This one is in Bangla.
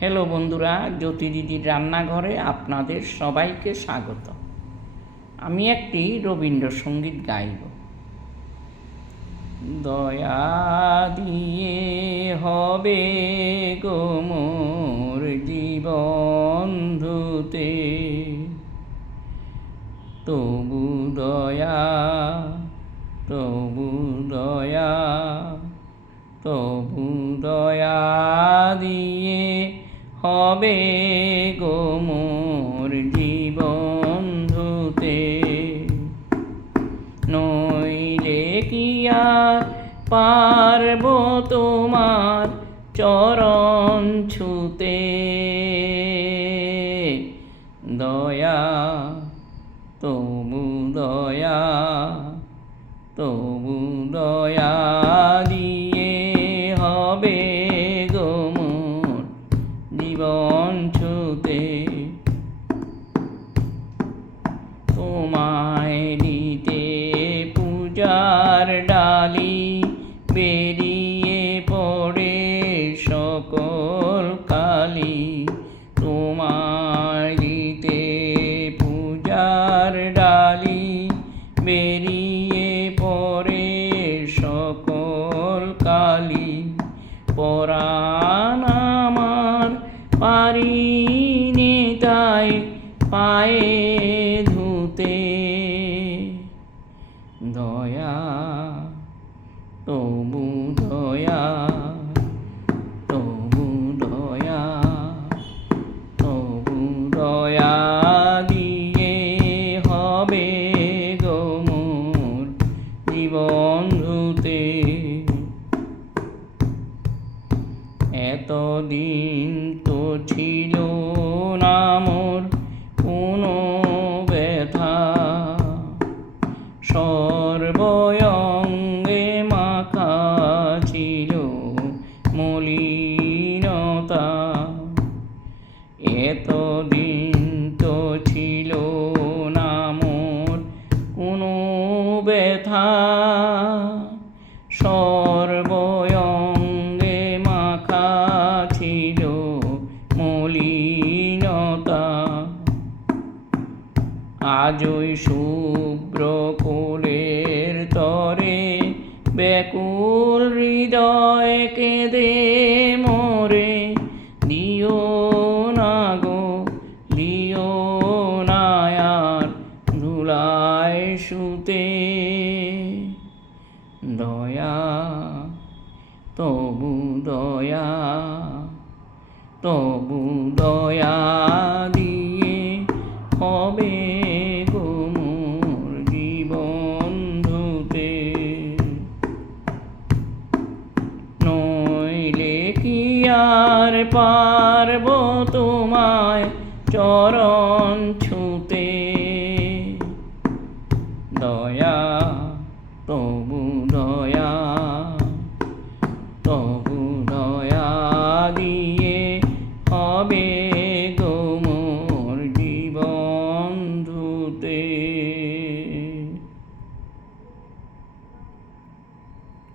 হ্যালো বন্ধুরা, জ্যোতি দিদির রান্নাঘরে আপনাদের সবাইকে স্বাগত। আমি একটি রবীন্দ্রসঙ্গীত গাইব। দয়া দিয়ে হবে গো মোর জীবন ধুতে, তবু দয়া, তবু দয়া, তবু দয়া দিয়ে হবে গো মোর জীবন ধুতে, নইলে কি আর পারব তোমার চরণ ছুতে। দয়া, তবু দয়া, তবু দয়া দিয়ে হবে গো মোর জীবন ছুতে। তোমায় দিতে পূজার ডালি বেরিয়ে পড়ে সকল কালি, তোমায় দিতে পূজার ডালি বেরিয়ে পড়ে সকল কালি, পরাণ আমার পারিনি তাই পায়ে ধুতে। দয়া, তবু দয়া, তবু দয়া, তবু দয়া দিয়ে হবে গো মোর জীবন ধুতে। এতদিন তো ছিল না মোর কোনো ব্যথা, সর্বঙ্গে মাখা ছিল মলিনতা। এতদিন তো ছিল না মোর কোনো ব্যথা, সর্বঙ্গে মাখা ছিল মলিনতা। আজই শুভ্র কোলের তরে ব্যাকুল হৃদয় কেঁদে মোরে, দিও না গো, দিও না আর ধুলায় শুতে। দয়া, তবু দয়া, তবু দয়া দিয়ে হবে গো মোর জীবন ধুতে, নইলে কি আর পারব